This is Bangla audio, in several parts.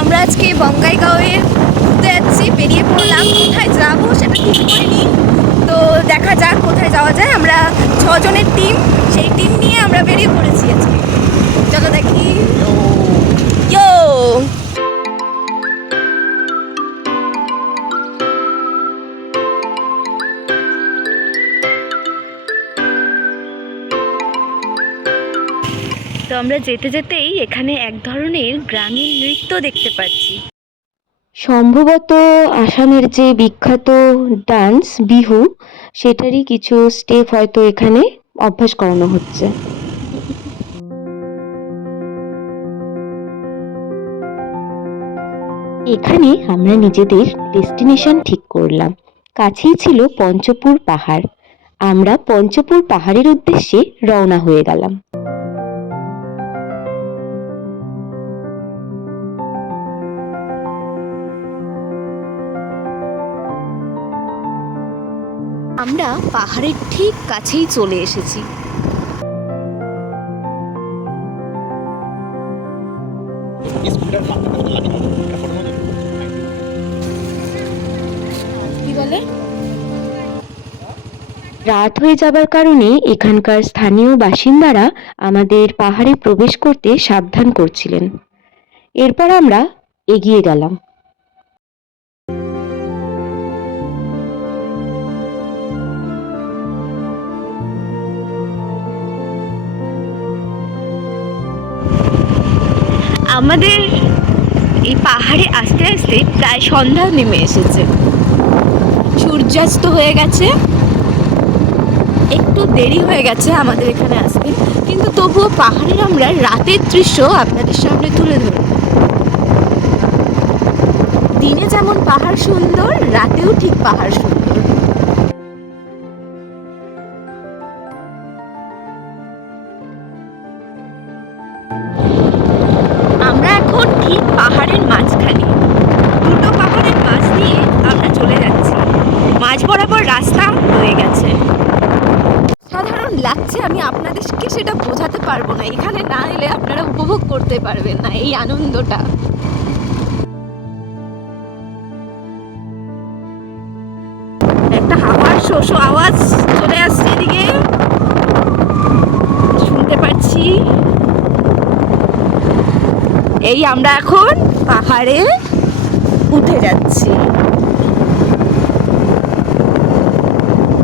আমরা আজকে বঙ্গাইগাঁওয়ে ঘুরতে যাচ্ছি, বেরিয়ে পড়লাম। কোথায় যাব সেটা ঠিক করিনি তো দেখা যাক কোথায় যাওয়া যায়। আমরা ছজনের টিম সেই টিম নিয়ে আমরা বেরিয়ে পড়েছি আজকে। চলো দেখি। তো আমরা যেতে যেতেই এখানে এক ধরনের গ্রামীণ নৃত্য দেখতে পাচ্ছি। সম্ভবত আসামের যে বিখ্যাত ডান্স বিহু, সেটারই কিছু স্টেপ হয়তো এখানে অভ্যাস করানো হচ্ছে। এখানে আমরা নিজেদের ডেস্টিনেশন ঠিক করলাম। কাছেই ছিল পঞ্চপুর পাহাড়। আমরা পঞ্চপুর পাহাড়ের উদ্দেশ্যে রওনা হয়ে গেলাম। আমরা পাহাড়ের ঠিক কাছেই চলে এসেছি। রাত হয়ে যাবার কারণে এখানকার স্থানীয় বাসিন্দারা আমাদের পাহাড়ে প্রবেশ করতে সাবধান করছিলেন। এরপর আমরা এগিয়ে গেলাম। আমাদের এই পাহাড়ে আস্তে আস্তে প্রায় সন্ধ্যা নেমে এসেছে। সূর্যাস্ত হয়ে গেছে। একটু দেরি হয়ে গেছে আমাদের এখানে আসতে, কিন্তু তবুও পাহাড়ের আমরা রাতের দৃশ্য আপনাদের সামনে তুলে ধরব। দিনে যেমন পাহাড় সুন্দর, রাতেও ঠিক পাহাড় সুন্দর। সেটা বোঝাতে পারব না। এখানে না এলে আপনারা উপভোগ করতে পারবেন না এই আনন্দটা। একটা হাওয়ার শোষো আওয়াজ চলে আসছে এদিকে। শুনতে পাচ্ছি। এই আমরা এখন পাহাড়ে উঠে যাচ্ছি।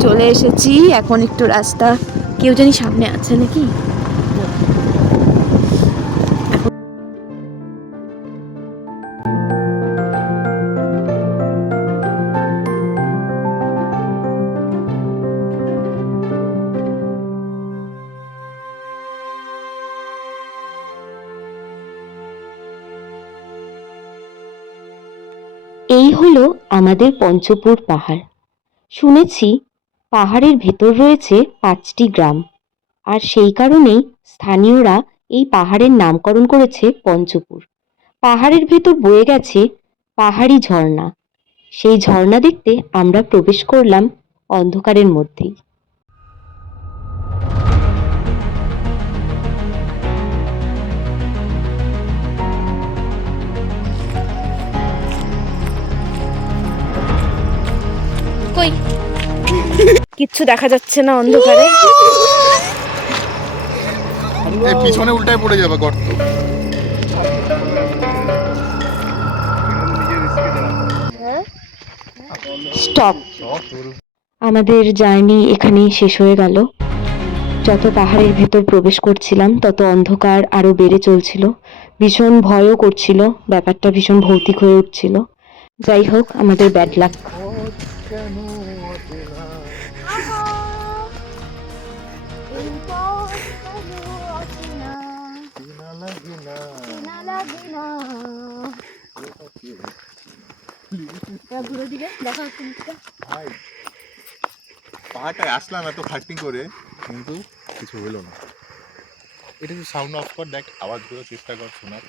চলে এসেছি, এখন একটু রাস্তা কেউ জানি সামনে আছে নাকি? এই হলো আমাদের পঞ্চপুর পাহাড়। শুনেছি পাহাড়ের ভেতর রয়েছে পাঁচটি গ্রাম। আর সেই কারণেই স্থানীয়রা এই পাহাড়ের নামকরণ করেছে পঞ্চপুর। পাহাড়ের ভেতর বয়ে গেছে পাহাড়ি ঝর্ণা। সেই ঝর্ণা দেখতে আমরা প্রবেশ করলাম অন্ধকারের মধ্যেই। কিচ্ছু দেখা যাচ্ছে না অন্ধকারে। পিছনে উল্টায় পড়ে যাবে গর্ত। স্টপ। আমাদের জার্নি এখানেই শেষ হয়ে গেল। যত পাহাড়ের ভেতর প্রবেশ করছিলাম তত অন্ধকার আরও বেড়ে চলছিল। ভীষণ ভয়ও করছিল ব্যাপারটা ভীষণ ভৌতিক হয়ে উঠছিল। যাই হোক আমাদের ব্যাড লাক পাহাড়টায় আসলাম এত ফাইটিং করে কিন্তু কিছু হলো না। এটা তুই সাউন্ড অফ কর দেখ আওয়াজ করে চেষ্টা কর শোনার।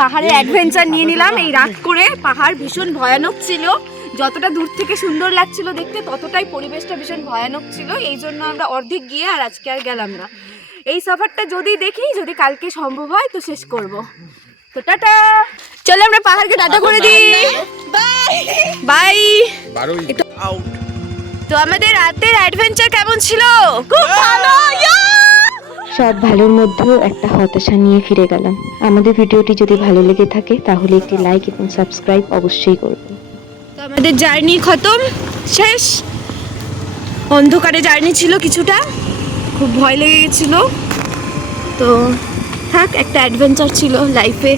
পাহাড়ে অ্যাডভেঞ্চার নিয়ে নিলাম এই রাত করে। পাহাড় ভীষণ ভয়ানক ছিল। যতটা দূর থেকে সুন্দর লাগছিল দেখতে ততটাই পরিবেশটা ভীষণ ভয়ানক ছিল। এই জন্য আমরা অর্ধেক গিয়ে আর আজকে আর গেলাম না। এই সফরটা যদি দেখি যদি কালকে সম্ভব হয় তো শেষ করব। তো টাটা! চলো আমরা পাহাড়কে টাটা করে দিই। বাই। আউট তো আমাদের রাতের অ্যাডভেঞ্চার কেমন ছিল? খুব ভালো সব ভালোর মধ্যেও একটা হতাশা নিয়ে ফিরে গেলাম। আমাদের ভিডিওটি যদি ভালো লেগে থাকে তাহলে একটি লাইক এবং সাবস্ক্রাইব অবশ্যই করবেন। তো আমাদের জার্নি খতম শেষ। অন্ধকারে জার্নি ছিল কিছুটা। খুব ভয় লেগে গেছিল। তো থাক একটা অ্যাডভেঞ্চার ছিল লাইফে